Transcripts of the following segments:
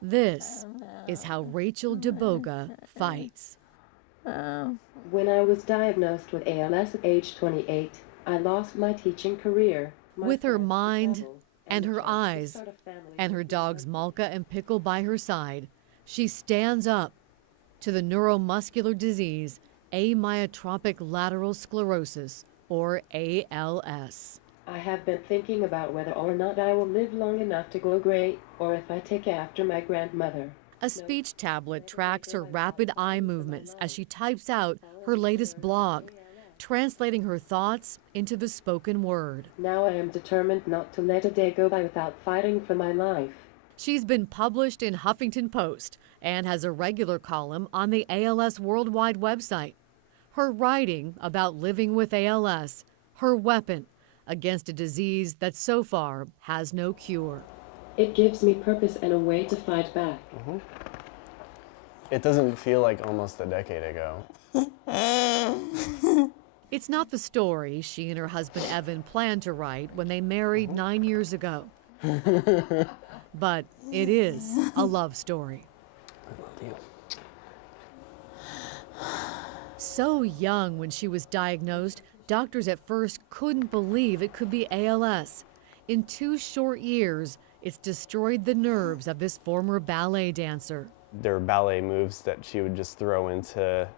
This is how Rachel DeBoga fights. When I was diagnosed with ALS at age 28, I lost my teaching career. With her mind and her eyes and her dogs Malka and Pickle by her side, she stands up to the neuromuscular disease amyotrophic lateral sclerosis, or ALS. I have been thinking about whether or not I will live long enough to go gray, or if I take after my grandmother. A speech tablet tracks her rapid eye movements as she types out her latest blog, translating her thoughts into the spoken word. Now I am determined not to let a day go by without fighting for my life. She's been published in Huffington Post and has a regular column on the ALS Worldwide website. Her writing about living with ALS, her weapon against a disease that so far has no cure. It gives me purpose and a way to fight back. It doesn't feel like almost a decade ago. It's not the story she and her husband Evan planned to write when they married 9 years ago. But it is a love story. I love you. So young when she was diagnosed, doctors at first couldn't believe it could be ALS. In 2 short years, it's destroyed the nerves of this former ballet dancer. There were ballet moves that she would just throw into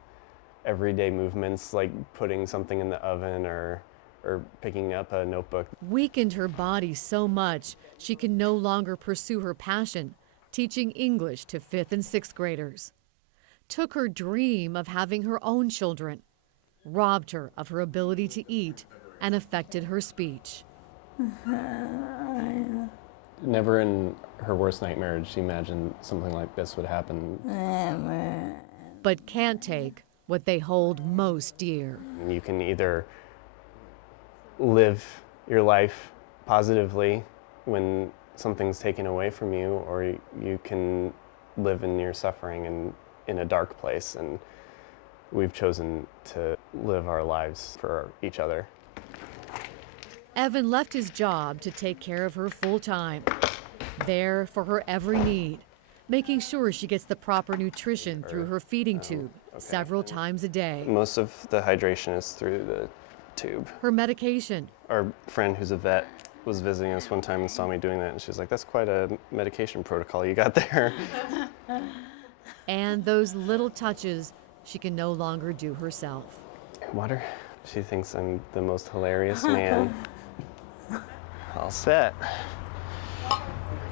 everyday movements, like putting something in the oven or picking up a notebook. Weakened her body so much, she can no longer pursue her passion, teaching English to 5th and 6th graders. Took her dream of having her own children, robbed her of her ability to eat, and affected her speech. Never in her worst nightmare did she imagine something like this would happen. But can't take what they hold most dear. You can either live your life positively when something's taken away from you, or you can live in your suffering and in a dark place, and we've chosen to live our lives for each other. Evan left his job to take care of her full time, there for her every need, making sure she gets the proper nutrition through her feeding tube several times a day. Most of the hydration is through the tube. Her medication. Our friend who's a vet was visiting us one time and saw me doing that, and she was like, "That's quite a medication protocol you got there." And those little touches she can no longer do herself. Water? She thinks I'm the most hilarious man. All set.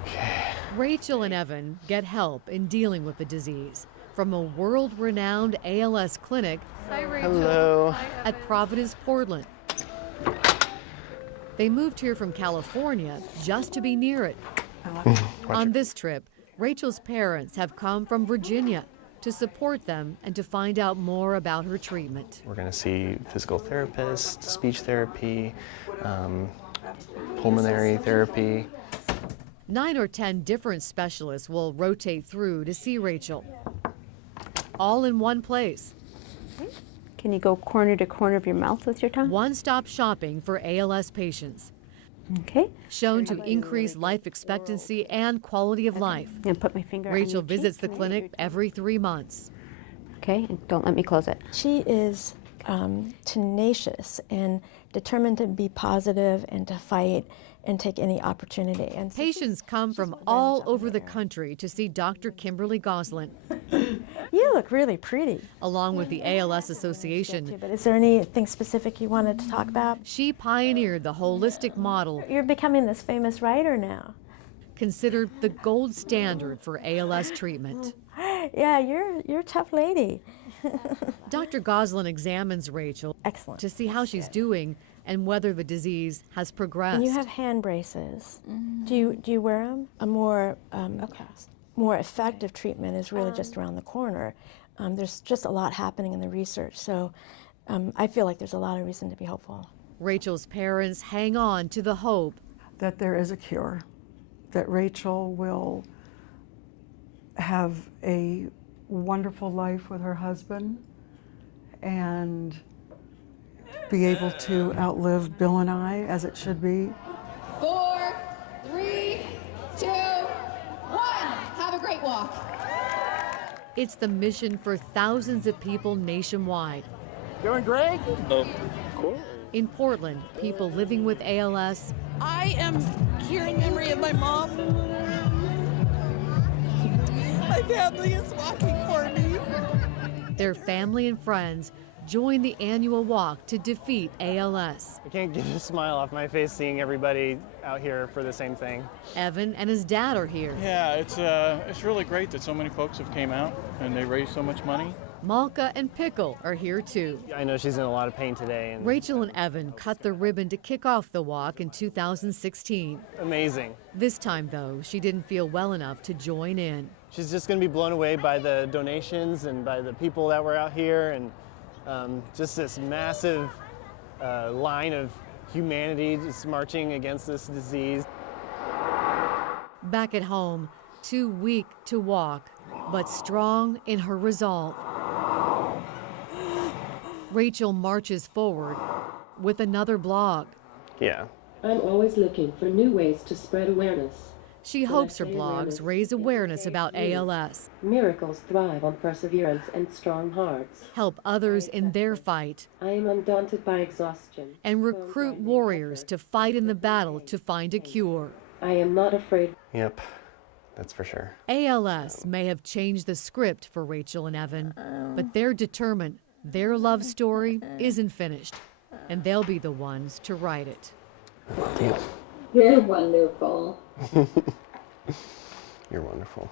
Okay. Rachel and Evan get help in dealing with the disease from a world-renowned ALS clinic. Hi, Rachel. Hello. At Providence, Portland. They moved here from California just to be near it. On this trip, Rachel's parents have come from Virginia to support them and to find out more about her treatment. We're going to see physical therapists, speech therapy, pulmonary therapy. 9 or 10 different specialists will rotate through to see Rachel, all in one place. Can you go corner to corner of your mouth with your tongue? One-stop shopping for ALS patients. Okay. Shown to increase life expectancy and quality of life. And put my finger on Rachel your visits the cheek. clinic every 3 months. Okay, and don't let me close it. She is tenacious and determined to be positive and to fight and take any opportunity. And so Patients come from all over the country to see Dr. Kimberly Goslin, you look really pretty. along with the ALS Association. But is there anything specific you wanted to talk about? She pioneered the holistic model, You're becoming this famous writer now. considered the gold standard for ALS treatment. Yeah, you're a tough lady. Dr. Goslin examines Rachel Excellent. to see how she's doing and whether the disease has progressed. And you have hand braces. Do you wear them? A more more effective treatment is really just around the corner. There's just a lot happening in the research, so I feel like there's a lot of reason to be hopeful. Rachel's parents hang on to the hope that there is a cure, that Rachel will have a wonderful life with her husband and be able to outlive Bill and I, as it should be. 4, 3, 2, It's the mission for thousands of people nationwide. Going Greg? Of course. In Portland, people living with ALS I am here in memory of my mom. My family is walking for me. their family and friends join the annual walk to defeat ALS. I can't get a smile off my face seeing everybody out here for the same thing. Evan and his dad are here. Yeah, it's really great that so many folks have came out and they raised so much money. Malka and Pickle are here too. I know she's in a lot of pain today. And Rachel and Evan cut the ribbon to kick off the walk in 2016. amazing. This time, though, she didn't feel well enough to join in. She's just going to be blown away by the donations and by the people that were out here and just this massive line of humanity just marching against this disease. Back at home, too weak to walk, but strong in her resolve. Rachel marches forward with another blog. Yeah. I'm always looking for new ways to spread awareness. She hopes her blogs raise awareness about ALS, Miracles thrive on perseverance and strong hearts. help others in their fight, I am undaunted by exhaustion. and recruit warriors to fight in the battle to find a cure. I am not afraid. Yep. That's for sure. ALS may have changed the script for Rachel and Evan, but they're determined their love story isn't finished, and they'll be the ones to write it. Yeah. You're wonderful. You're wonderful.